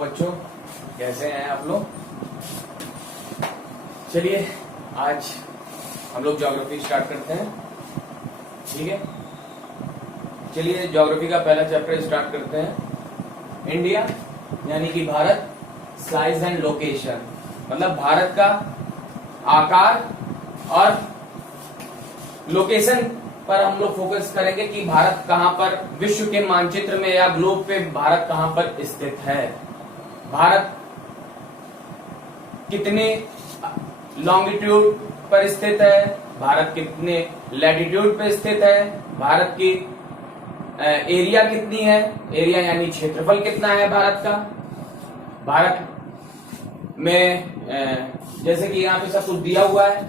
बच्चों, कैसे हैं आप लोग। चलिए आज हम लोग ज्योग्राफी स्टार्ट करते हैं। ठीक है, चलिए ज्योग्राफी का पहला चैप्टर स्टार्ट करते हैं। इंडिया यानी कि भारत, साइज एंड लोकेशन, मतलब भारत का आकार और लोकेशन पर हम लोग फोकस करेंगे कि भारत कहां पर विश्व के मानचित्र में या ग्लोब पे भारत कहां पर स्थित है। भारत कितने लॉन्गिट्यूड पर स्थित है, भारत कितने लैटिट्यूड पर स्थित है, भारत की एरिया कितनी है, एरिया यानी क्षेत्रफल कितना है भारत का। भारत में जैसे कि यहाँ पे सब कुछ दिया हुआ है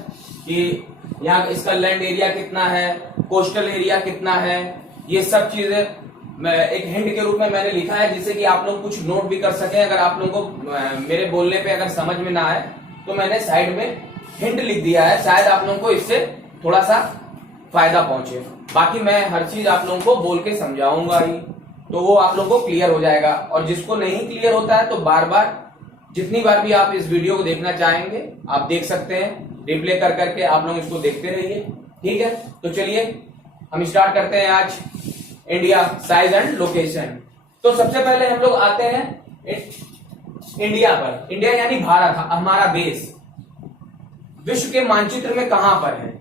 कि यहाँ इसका लैंड एरिया कितना है, कोस्टल एरिया कितना है, ये सब चीजें एक हिंट के रूप में मैंने लिखा है जिससे कि आप लोग कुछ नोट भी कर सकें। अगर आप लोगों को मेरे बोलने पे अगर समझ में ना आए तो मैंने साइड में हिंट लिख दिया है, शायद आप लोगों को इससे थोड़ा सा फायदा पहुंचे। बाकी मैं हर चीज आप लोगों को बोल के समझाऊंगा ही, तो वो आप लोगों को क्लियर हो जाएगा। और जिसको नहीं क्लियर होता है तो बार बार जितनी बार भी आप इस वीडियो को देखना चाहेंगे आप देख सकते हैं, रिप्ले कर करके आप लोग इसको देखते रहिए। ठीक है, तो चलिए हम स्टार्ट करते हैं आज इंडिया साइज एंड लोकेशन। तो सबसे पहले हम लोग आते हैं इंडिया पर। इंडिया यानी भारत, हमारा देश विश्व के मानचित्र में कहां पर है,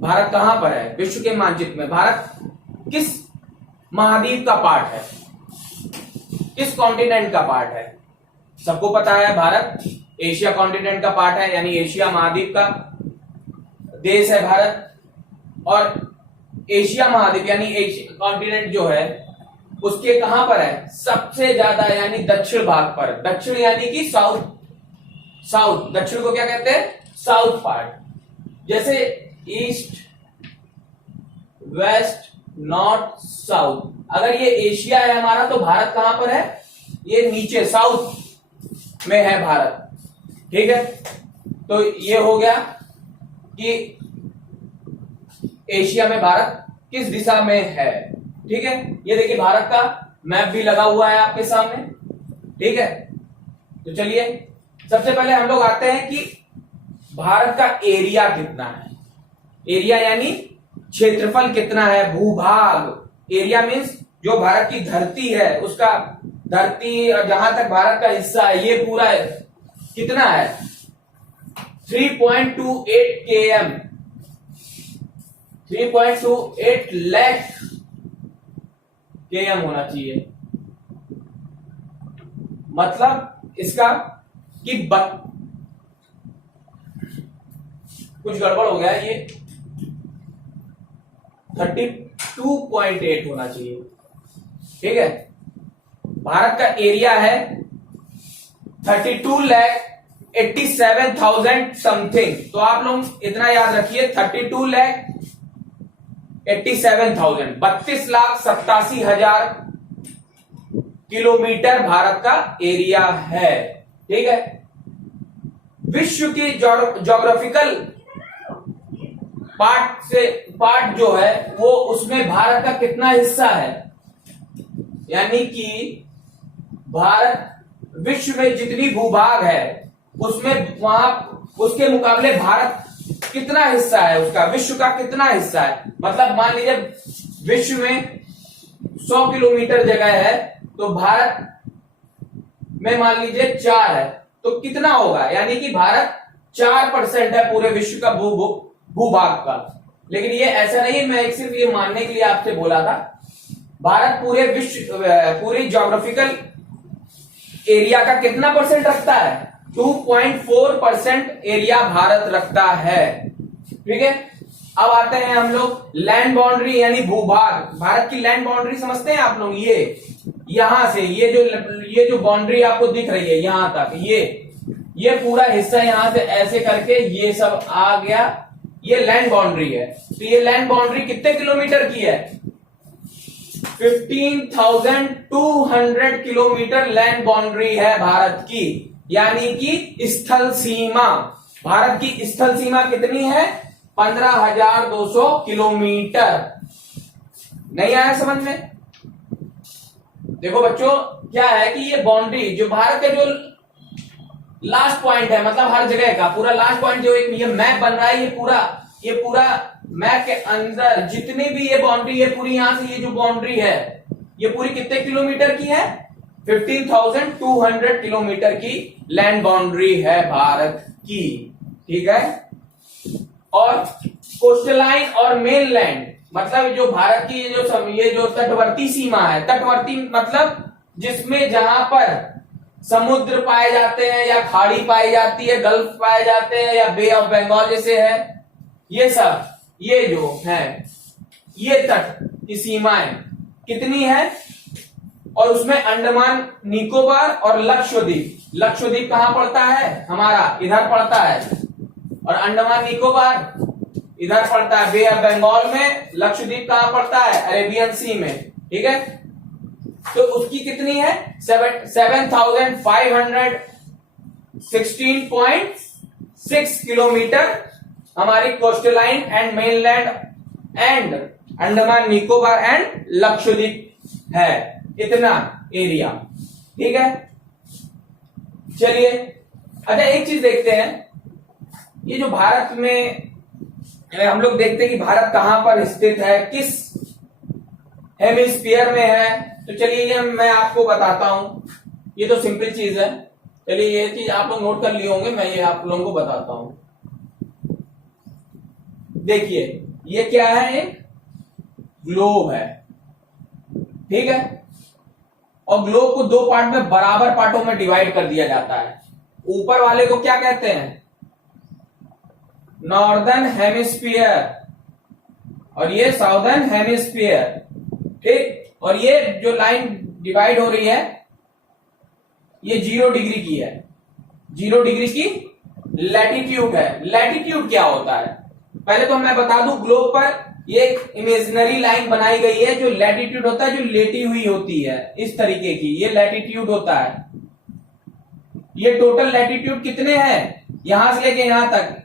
भारत कहां पर है विश्व के मानचित्र में। भारत किस महाद्वीप का पार्ट है, किस कॉन्टिनेंट का पार्ट है। सबको पता है भारत एशिया कॉन्टिनेंट का पार्ट है, यानी एशिया महाद्वीप का देश है भारत। और एशिया महाद्वीप यानी एशिया कॉन्टिनेंट जो है उसके कहां पर है, सबसे ज्यादा यानी दक्षिण भाग पर। दक्षिण यानी कि साउथ, साउथ दक्षिण को क्या कहते हैं, साउथ पार्ट। जैसे ईस्ट, वेस्ट, नॉर्थ, साउथ। अगर ये एशिया है हमारा तो भारत कहां पर है, ये नीचे साउथ में है भारत। ठीक है, तो ये हो गया कि एशिया में भारत किस दिशा में है। ठीक है, ये देखिए भारत का मैप भी लगा हुआ है आपके सामने। ठीक है, तो चलिए सबसे पहले हम लोग आते हैं कि भारत का एरिया कितना है। एरिया यानी क्षेत्रफल कितना है, भूभाग। एरिया मीन्स जो भारत की धरती है उसका, धरती और जहां तक भारत का हिस्सा है ये पूरा कितना है, 3.28 km, 3.28 लाख km होना चाहिए। मतलब इसका कि कुछ गड़बड़ हो गया है, ये 32.8 होना चाहिए। ठीक है, भारत का एरिया है 32,87,000 समथिंग। तो आप लोग इतना याद रखिए, 32,87,000, 32,87,000 किलोमीटर भारत का एरिया है। ठीक है, विश्व की ज्योग्राफिकल पार्ट जो है वो उसमें भारत का कितना हिस्सा है, यानी कि भारत विश्व में जितनी भूभाग है उसमें वहां उसके मुकाबले भारत कितना हिस्सा है उसका, विश्व का कितना हिस्सा है। मतलब मान लीजिए विश्व में 100 किलोमीटर जगह है तो भारत में मान लीजिए 4 है, तो कितना होगा, यानी कि भारत 4% है पूरे विश्व का भूभाग का। लेकिन ये ऐसा नहीं, मैं सिर्फ ये मानने के लिए आपसे बोला था। भारत पूरे विश्व, पूरी ज्योग्राफिकल एरिया का कितना परसेंट रखता है, 2.4% एरिया भारत रखता है। ठीक है, अब आते हैं हम लोग लैंड बाउंड्री यानी भूभाग। भारत की लैंड बाउंड्री समझते हैं आप लोग, ये यहां से ये जो बाउंड्री आपको दिख रही है यहां तक, ये पूरा हिस्सा यहां से ऐसे करके ये सब आ गया, ये लैंड बाउंड्री है। तो ये लैंड बाउंड्री कितने किलोमीटर की है, 15,200 किलोमीटर लैंड बाउंड्री है भारत की, यानी कि स्थल सीमा। भारत की स्थल सीमा कितनी है, 15,200 किलोमीटर। नहीं आया समझ में, देखो बच्चों, क्या है कि ये बाउंड्री जो भारत का जो लास्ट पॉइंट है, मतलब हर जगह का पूरा लास्ट पॉइंट जो एक ये मैप बन रहा है, ये पूरा मैप के अंदर जितनी भी ये बाउंड्री है पूरी, यहां से ये जो बाउंड्री है ये पूरी कितने किलोमीटर की है? 15,200 किलोमीटर की लैंड बाउंड्री है भारत की। ठीक है। और कोस्टल लाइन और मेन लैंड, मतलब जो भारत की ये जो तटवर्ती सीमा है, तटवर्ती मतलब जिसमें जहां पर समुद्र पाए जाते हैं या खाड़ी पाई जाती है, गल्फ पाए जाते हैं या बे ऑफ बंगाल जैसे है, ये सब ये जो है ये तट की सीमाएं कितनी है? और उसमें अंडमान निकोबार और लक्षद्वीप, लक्षद्वीप कहां पड़ता है? हमारा इधर पड़ता है, और अंडमान निकोबार इधर पड़ता है बे ऑफ बंगाल में, लक्षद्वीप कहां पड़ता है? अरेबियन सी में। ठीक है। तो उसकी कितनी है? 7,516.6 किलोमीटर हमारी coastal line and mainland and Andaman Nicobar and Lakshadweep है, इतना एरिया। ठीक है। चलिए, अच्छा एक चीज देखते हैं, ये जो भारत में हम लोग देखते हैं कि भारत कहां पर स्थित है, किस हेमिस्फीयर में है। तो चलिए ये मैं आपको बताता हूं, ये तो सिंपल चीज है। चलिए ये चीज आप लोग नोट कर लिए होंगे, मैं ये आप लोगों को बताता हूं। देखिए ये क्या है? एक ग्लोब है। ठीक है। और ग्लोब को दो पार्ट में, बराबर पार्टों में डिवाइड कर दिया जाता है। ऊपर वाले को क्या कहते हैं? नॉर्दर्न हेमिस्फीयर, और ये साउदर्न हेमिस्फीयर। ठीक। और ये जो लाइन डिवाइड हो रही है ये 0 डिग्री की है, 0 डिग्री की लैटिट्यूड है। लैटिट्यूड क्या होता है? पहले तो मैं बता दूं, ग्लोब पर ये एक इमेजिनरी लाइन बनाई गई है, जो लैटिट्यूड होता है, जो लेटी हुई होती है इस तरीके की, ये लैटिट्यूड होता है। ये टोटल लैटिट्यूड कितने हैं? यहां से लेके यहां तक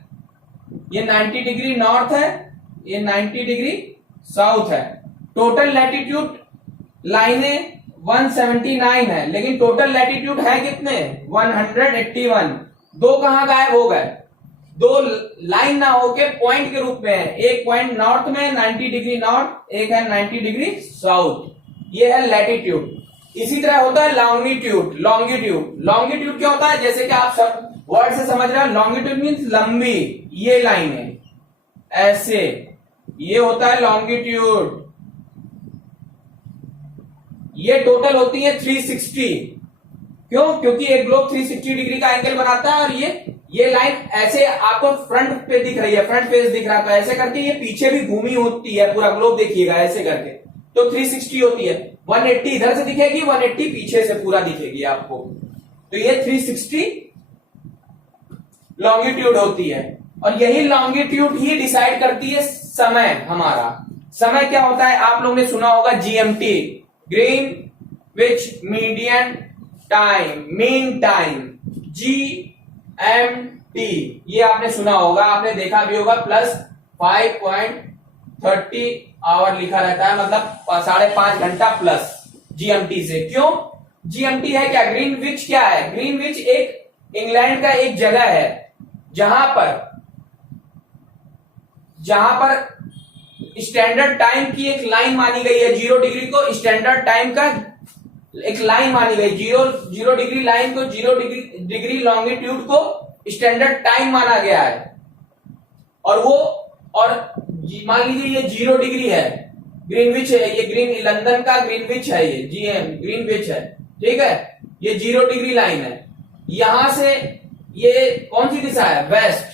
ये 90 डिग्री नॉर्थ है, ये 90 डिग्री साउथ है। टोटल लैटिट्यूड लाइनें 179 है, लेकिन टोटल लैटिट्यूड है कितने? 181। दो कहां गायब हो गए? दो लाइन ना होके पॉइंट के रूप में है। एक पॉइंट नॉर्थ में 90 डिग्री नॉर्थ, एक है 90 डिग्री साउथ, ये है लैटिट्यूड। इसी तरह होता है लॉन्गिट्यूड। लॉन्गिट्यूड, लॉन्गिट्यूड क्या होता है? जैसे कि आप सब वर्ड से समझ रहे हो, लॉन्गिट्यूड मीन्स लंबी, ये लाइन है ऐसे, ये होता है लॉन्गिट्यूड। ये टोटल होती है 360। क्यों? क्योंकि एक ग्लोब 360 डिग्री का एंगल बनाता है, और ये लाइन ऐसे आपको फ्रंट पे दिख रही है, फ्रंट फेस दिख रहा था, ऐसे करके ये पीछे भी घूमी होती है, पूरा ग्लोब देखिएगा ऐसे करके, तो 360 होती है। 180 इधर से दिखेगी, 180 पीछे से पूरा दिखेगी आपको, तो ये 360 लॉन्गिट्यूड होती है। और यही लॉन्गिट्यूड ही डिसाइड करती है समय हमारा। समय क्या होता है? आप लोगों ने सुना होगा GMT, Greenwich median time, mean time, GMT, ये आपने सुना होगा, आपने देखा भी होगा। प्लस 5.30 आवर लिखा रहता है, मतलब 5.5 घंटा प्लस GMT से। क्यों? GMT है क्या? ग्रीनविच क्या है? ग्रीनविच एक इंग्लैंड का एक जगह है जहां पर स्टैंडर्ड टाइम की एक लाइन मानी गई है। 0 डिग्री को स्टैंडर्ड टाइम का एक लाइन मानी गई, 0 डिग्री लाइन को, 0 डिग्री लॉन्गिट्यूड को स्टैंडर्ड टाइम माना गया है। और मान लीजिए ये 0 डिग्री है, ग्रीनविच है, ये लंदन का ग्रीनविच है, ये ग्रीनविच है। ठीक है। ये 0 डिग्री लाइन है, यहां से ये कौन सी दिशा है? वेस्ट,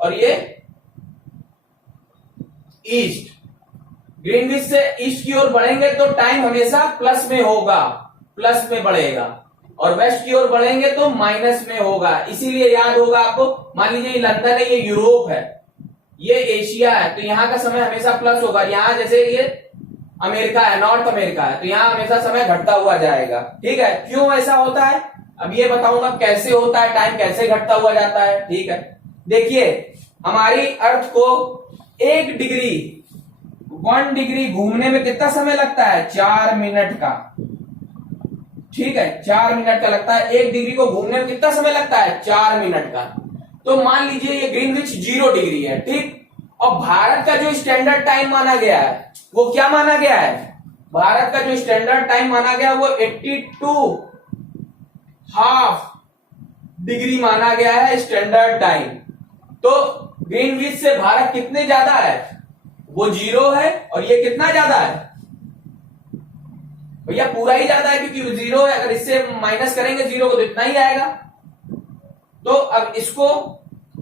और ये ईस्ट। ग्रीनविच से ईस्ट की ओर बढ़ेंगे तो टाइम हमेशा प्लस में होगा, प्लस में बढ़ेगा, और वेस्ट की ओर बढ़ेंगे तो माइनस में होगा। इसीलिए याद होगा आपको, मान लीजिए ये लंदन है, ये यूरोप है, ये एशिया है, तो यहां का समय हमेशा प्लस होगा। यहां जैसे ये अमेरिका है, नॉर्थ अमेरिका है, तो यहां हमेशा समय घटता हुआ जाएगा। ठीक है। क्यों ऐसा होता है अब ये बताऊंगा, कैसे होता है, टाइम कैसे घटता हुआ जाता है। ठीक है। देखिए हमारी अर्थ को 1 डिग्री 1 डिग्री घूमने में कितना समय लगता है? 4 मिनट का। ठीक है, 4 मिनट का लगता है। 1 डिग्री को घूमने में कितना समय लगता है? 4 मिनट का। तो मान लीजिए ये ग्रीनविच 0 डिग्री है, ठीक। और भारत का जो स्टैंडर्ड टाइम माना गया है वो क्या माना गया है? भारत का जो स्टैंडर्ड टाइम माना गया वो 82 हाफ डिग्री माना गया है स्टैंडर्ड टाइम। तो ग्रीनविच से भारत कितने ज्यादा है? वो 0 है, और ये कितना ज्यादा है भैया? पूरा ही ज्यादा है, क्योंकि वो 0 है। अगर इससे माइनस करेंगे 0 को तो इतना ही आएगा। तो अब इसको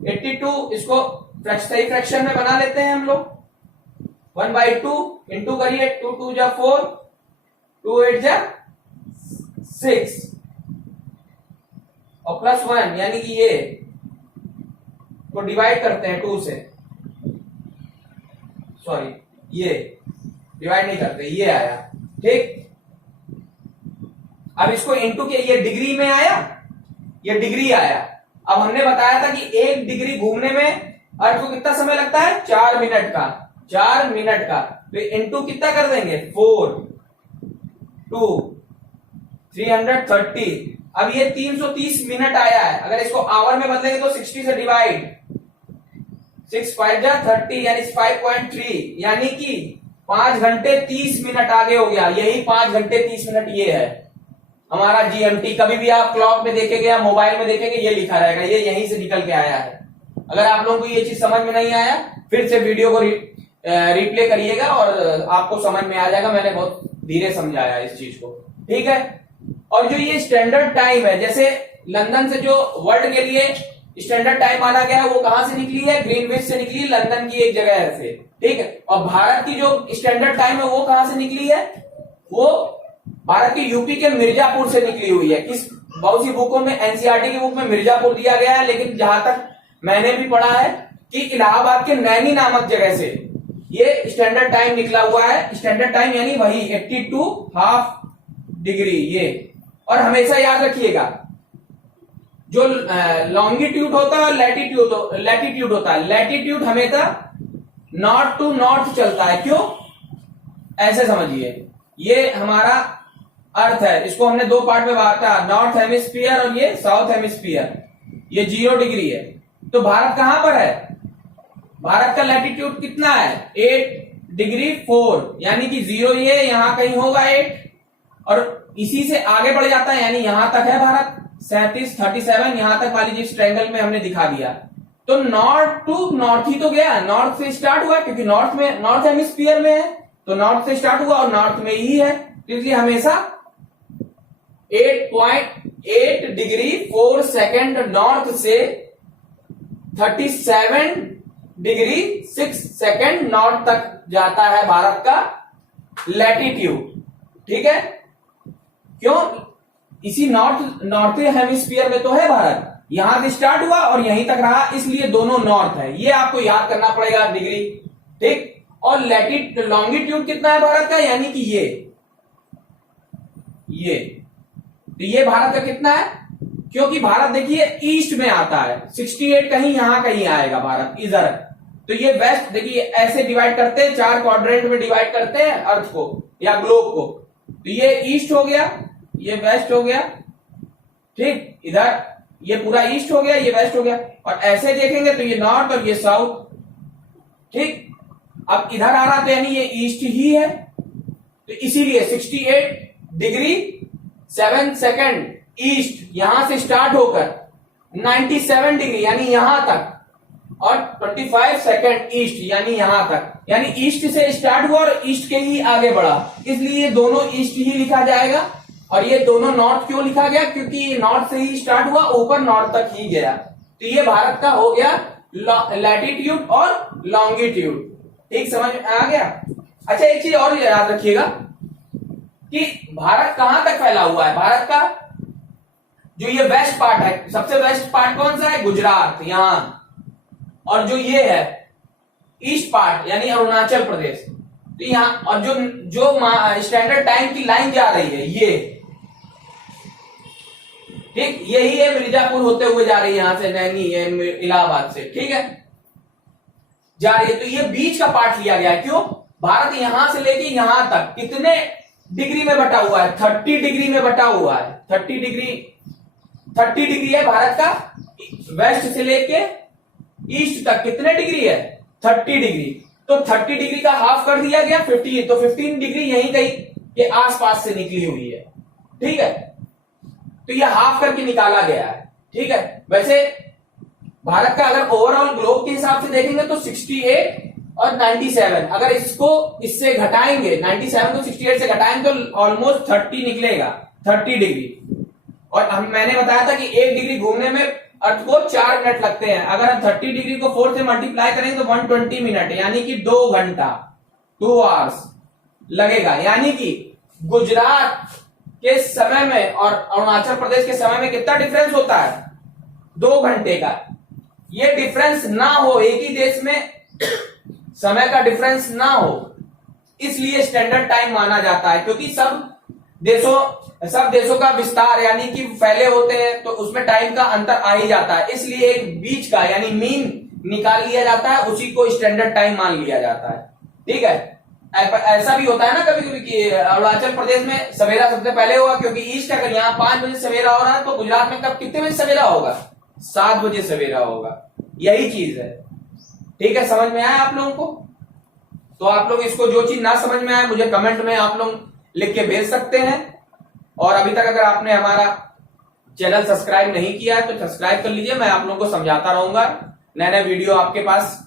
82 इसको सही फ्रैक्शन में बना लेते हैं हम लोग। 1/2 इंटू करिए, 2 2 जा 4, 2 8 जा 6 और +1, यानी कि ये को डिवाइड करते हैं 2 से। सॉरी, ये डिवाइड नहीं करते, ये आया, ठीक। अब इसको इंटू के, ये डिग्री में आया, ये डिग्री आया। अब हमने बताया था कि 1 डिग्री घूमने में अर्थ को कितना समय लगता है? 4 मिनट का। 4 मिनट का, तो इंटू कितना कर देंगे? 4 2 330। अब ये 330 मिनट आया है। अगर इसको आवर में बदलेंगे तो 60 से डिवाइड, 6 5 जा 30, यानी 5.3, यानी कि 5 घंटे 30 मिनट आगे हो गया। यही 5 घंटे 30 मिनट ये है हमारा जीएमटी। कभी भी आप क्लॉक में देखेंगे या मोबाइल में देखेंगे, ये लिखा रहेगा, ये यहीं से निकल के आया है। अगर आप लोगों को ये चीज समझ में नहीं आया, फिर से वीडियो को रिप्ले करिएगा और आपको समझ में आ जाएगा। मैंने बहुत धीरे समझाया इस चीज को, ठीक है। और जो ये स्टैंडर्ड टाइम है, जैसे लंदन से जो वर्ल्ड के लिए स्टैंडर्ड टाइम माना गया है, वो कहां से निकली है? ग्रीनविच से निकली, लंदन की एक जगह से, ठीक है। और भारत की जो स्टैंडर्ड टाइम है वो कहां से निकली है? वो भारत के यूपी के मिर्जापुर से निकली हुई है। किस, बहुत सी बुकों में, एनसीईआरटी की बुक में मिर्जापुर दिया गया है, लेकिन जहां तक मैंने भी पढ़ा है कि इलाहाबाद के नैनी नामक जगह से ये स्टैंडर्ड टाइम निकला हुआ है। स्टैंडर्ड टाइम यानी वही 82 हाफ डिग्री ये। और हमेशा याद रखिएगा, जो लॉन्गिट्यूड होता है और लैटिट्यूड होता है, लैटिट्यूड हमेशा नॉर्थ टू नॉर्थ चलता है। क्यों? ऐसे समझिए, ये हमारा अर्थ है, इसको हमने 2 पार्ट में बांटा, नॉर्थ हेमिस्फीयर और ये साउथ हेमिस्फीयर। ये 0 डिग्री है। तो भारत कहां पर है? भारत का लैटिट्यूड कितना है? 8 डिग्री 4, यानी कि 0 ये यहां कहीं होगा 8, और इसी से आगे बढ़ जाता है, यानी यहां तक है भारत 37 यहां तक वाली जिस ट्रायंगल में हमने दिखा दिया। तो नॉर्थ टू नॉर्थ ही तो गया, नॉर्थ से स्टार्ट हुआ, क्योंकि नॉर्थ हेमिस्फीयर में है, तो नॉर्थ से स्टार्ट हुआ और नॉर्थ में ही है। तो इसलिए हमेशा 8.8 डिग्री 4 सेकेंड नॉर्थ से 37 डिग्री 6 सेकेंड नॉर्थ तक जाता है भारत का लैटिट्यूड, ठीक है। क्यों? इसी नॉर्थ हेमिस्फीयर में तो है भारत, यहां से स्टार्ट हुआ और यहीं तक रहा, इसलिए दोनों नॉर्थ है। ये आपको याद करना पड़ेगा डिग्री, ठीक। और लॉन्गिट्यूड कितना है भारत का? यानी कि ये तो ये भारत का कितना है? क्योंकि भारत देखिए ईस्ट में आता है, 68 कहीं यहां कहीं आएगा भारत इधर। तो ये वेस्ट, देखिए ऐसे डिवाइड करते हैं, 4 क्वाड्रेंट में डिवाइड करते हैं अर्थ को या ग्लोब को। तो ये ईस्ट हो गया, ये वेस्ट हो गया, ठीक। इधर ये पूरा ईस्ट हो गया, ये वेस्ट हो गया। और ऐसे देखेंगे तो ये नॉर्थ और ये साउथ, ठीक। अब इधर आ रहा तो यानी ये ईस्ट ही है, तो इसीलिए 68 डिग्री 7 सेकेंड ईस्ट यहां से स्टार्ट होकर 97 डिग्री यानी यहां तक, और 25 सेकेंड ईस्ट यानी यहां तक, यानी ईस्ट से स्टार्ट हुआ और ईस्ट के ही आगे बढ़ा, इसलिए ये दोनों ईस्ट ही लिखा जाएगा। और ये दोनों नॉर्थ क्यों लिखा गया? क्योंकि ये नॉर्थ से ही स्टार्ट हुआ, ऊपर नॉर्थ तक ही गया। तो ये भारत का हो गया लैटिट्यूड और लॉन्गिट्यूड, ठीक, समझ में आ गया। अच्छा, एक चीज और याद रखिएगा कि भारत कहां तक फैला हुआ है। भारत का जो ये वेस्ट पार्ट है, सबसे वेस्ट पार्ट कौन सा है? गुजरात, यहां। और जो ये है ईस्ट पार्ट यानी अरुणाचल प्रदेश, तो यहां। और जो स्टैंडर्ड टाइम की लाइन जा रही है ये, ठीक, यही है मिर्जापुर होते हुए जा रही है, यहां से नैनी इलाहाबाद से, ठीक है, जा रही है। तो ये बीच का पार्ट लिया गया है। क्यों? भारत यहां से लेके यहां तक कितने डिग्री में बटा हुआ है? 30 डिग्री में बटा हुआ है। 30 डिग्री है भारत का। वेस्ट से लेके ईस्ट तक कितने डिग्री है? 30 डिग्री। तो 30 डिग्री का हाफ कर दिया गया 15, तो 15 डिग्री यहीं कहीं के आसपास से निकली हुई है। ठीक है, तो यह हाफ करके निकाला गया है। ठीक है, वैसे भारत का अगर ओवरऑल ग्लोब के हिसाब से देखेंगे तो 68 और 97, अगर इसको इससे घटाएंगे, 97 को 68 से घटाएंगे तो ऑलमोस्ट 30 निकलेगा, 30 डिग्री। और मैंने बताया था कि 1 डिग्री घूमने में अर्थ को 4 मिनट लगते हैं। अगर हम 30 डिग्री को 4 से मल्टीप्लाई करेंगे तो 120 मिनट, यानी कि 2 घंटा, 2 आवर्स लगेगा। यानी कि गुजरात के समय में और अरुणाचल प्रदेश के समय में कितना डिफरेंस होता है? 2 घंटे का। ये डिफरेंस ना हो, एक ही देश में समय का डिफरेंस ना हो, इसलिए स्टैंडर्ड टाइम माना जाता है। क्योंकि सब देशों का विस्तार यानी कि फैले होते हैं, तो उसमें टाइम का अंतर आ ही जाता है। इसलिए एक बीच का यानी मीन निकाल लिया जाता है, उसी को स्टैंडर्ड टाइम मान लिया जाता है। ठीक है, ऐसा भी होता है ना कभी कभी कि अरुणाचल प्रदेश में सवेरा सबसे पहले होगा, क्योंकि ईस्ट अगर यहाँ 5 बजे सवेरा हो रहा है तो गुजरात में कब कितने बजे सवेरा होगा? 7 बजे सवेरा होगा। यही चीज है। ठीक है, समझ में आया आप लोगों को? तो आप लोग इसको जो चीज ना समझ में आए मुझे कमेंट में आप लोग लिख के भेज सकते हैं। और अभी तक अगर आपने हमारा चैनल सब्सक्राइब नहीं किया है तो सब्सक्राइब कर लीजिए। मैं आप लोगों को समझाता रहूंगा, नए नए वीडियो आपके पास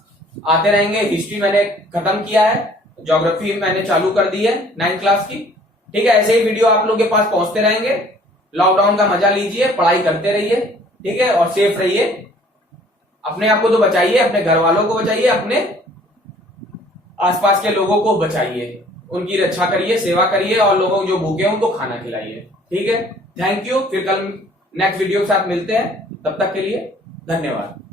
आते रहेंगे। हिस्ट्री मैंने खत्म किया है, ज्योग्राफी मैंने चालू कर दी है 9th क्लास की। ठीक है, ऐसे ही वीडियो आप लोगों के पास पहुंचते रहेंगे। लॉकडाउन का मजा लीजिए, पढ़ाई करते रहिए। ठीक है, और सेफ रहिए। अपने आप को तो बचाइए, अपने घर वालों को बचाइए, अपने आसपास के लोगों को बचाइए, उनकी रक्षा करिए, सेवा करिए, और लोगों जो भूखे हैं उनको खाना खिलाइए। ठीक है, थैंक यू। फिर कल नेक्स्ट वीडियो के साथ मिलते हैं, तब तक के लिए धन्यवाद।